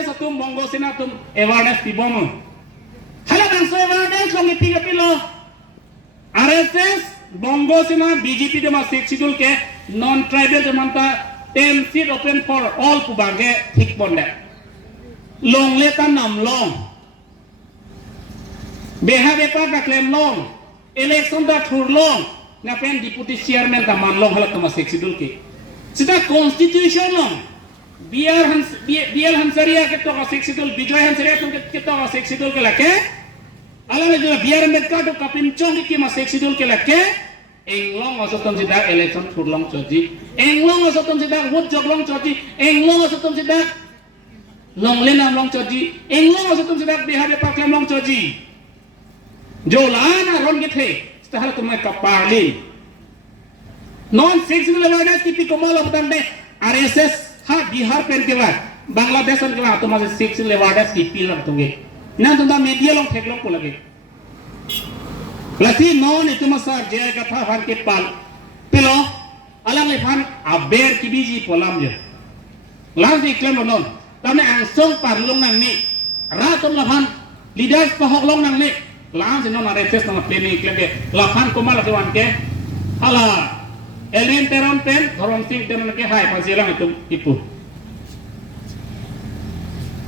RSS atum monggo sina atum awareness tibomo hala bangso awareness longi tiga pilo RSS monggo sina BJP de ma schedule ke non tribal de manta 10 seat open for all pubange thik bonde long le tan nam long beha bepa ka claim long election da thur long ngapen deputy chairman ka man long hala kama schedule ke sita constitution long BL Hansaria ke to ka schedule Bijoy Hansaria to ke to ka schedule ke lake ala le BR Ambedkar to kapin chong ke ma schedule ke lake englong asotom sida election thur long choji englong asotom sida vote jog long choji englong asotom sida long le nam long choji englong asotom sida beha bepa claim long choji jo lana ron ke the stahal tumai kaparlin non sectional awareness tipi komal obtande RSS ha Bihar pen ke बाद बांग्लादेश के बाद तो मासे 6 लेवार्डस की पील रखोगे ना तो मीडिया लोग फेंक लोग को लगे लती नॉन इतम सर जय कथा भान के पाल पिलो अलग ले भान अबेर की बीजी पोलाम जे लांस इक्लेम नॉन तने आंसों पार लोग नंगनी रात तुम लभान लीडर्स पहक लोग नंगनी lance non RSS non planning इक्लेम के लभान कोमल लतवान के हला Elin teron pen, orang sing teron ke hai pasilang itu ipu.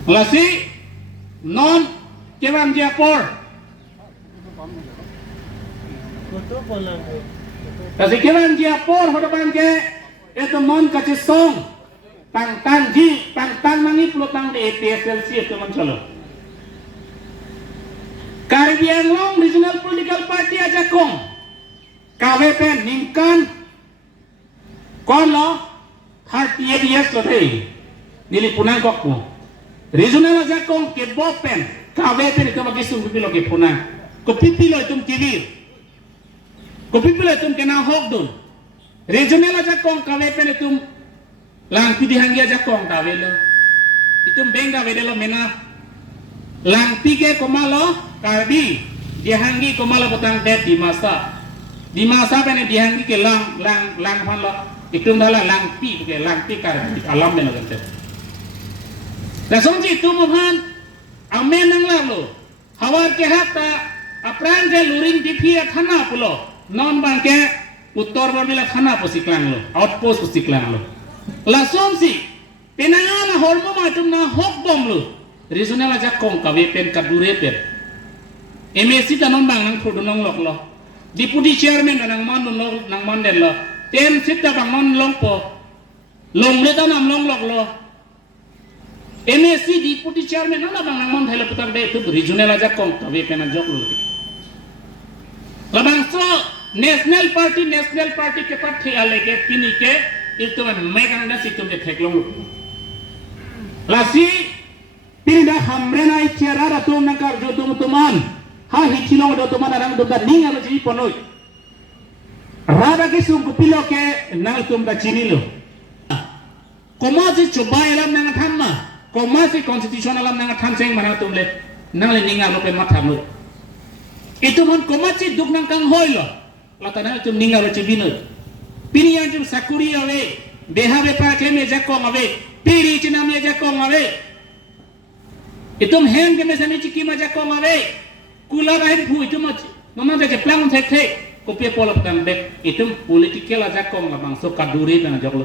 Lasi non kewan japor. Lasi kewan japor hodopan ke itu non kacisong pang mangi pelutang di EPSLC itu mencolo. Caribbean Long Regional Political Party aja kong. KWP ningkan कौन लो 38 years lo थे नीली पुना को को regional aja kong ke bopen kawe pen itu bagi sung pipilo ke puna ko pipilo itum kibir ko pipilo itum kena hok dun regional aja kong kawe pen itum lang pidi hangi aja kong kawe lo itum benga wedelo mena lang pike komalo karbi dia hangi komalo potang det di masa pen dia hangi ke lang pan lo itum dala langpi ke langpi kar alam men agante da somji tu mohan amen nang lalu hawar ke hata apran je luring diphi thana pulo non bangke uttor barbila thana posiklang lo outpost posiklang lo la somsi penangana hormo matum na hok bom lo regional aja kong kawe pen kadure pen MSC tanon bang nang thodu nong lok lo deputy chairman nang man den lo tem sita bang non long po long le ta nam long lok lo MSC deputy chairman na bang nang mon thela putar de tu regional aja kong kawe pena jok lo labang so national party ke pat thia leke pini ke itu megang da situm de theklong lasi pinda hamre na ichera ratum nangkar jotum tuman ha hichilong do tuman arang do da ning alo ji ponoi Rada ke sungguh pilo ke nal tum da chini lo. Komasi coba alam nang tham ma. Komasi konstitusi alam nang tham seng mana tum le. Nang le ninga lo pe matham lo. Itu mon komasi duk nang kang hoi lo. Lata nang tum ninga lo cebino. Pini yang tum sakuri awe. Beha bepa ke me jakong awe. Piri cina me jakong awe. Itu hem ke me sani ciki ma jakong awe. Kula rahim pu itu ma. Mama jaje plang thek. Kopi pola petang dek itu political aja kong labang so kaduri dan jauh